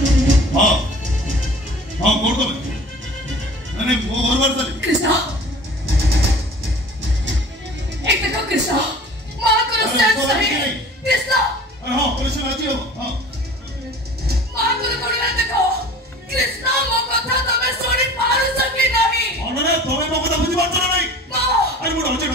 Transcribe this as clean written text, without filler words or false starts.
हाँ हाँ कोड तो मैंने वो और बार चली कृष्णा एक देखो कृष्णा माँ को सेंस नहीं कृष्णा हाँ पुलिस आती हो हाँ माँ को थोड़ी देखो कृष्णा मो कथा तमे सुनी पारु सकी नहीं अरे तुम्हें मो कथा बुझी पारछ ना नहीं माँ अरे मुड होचे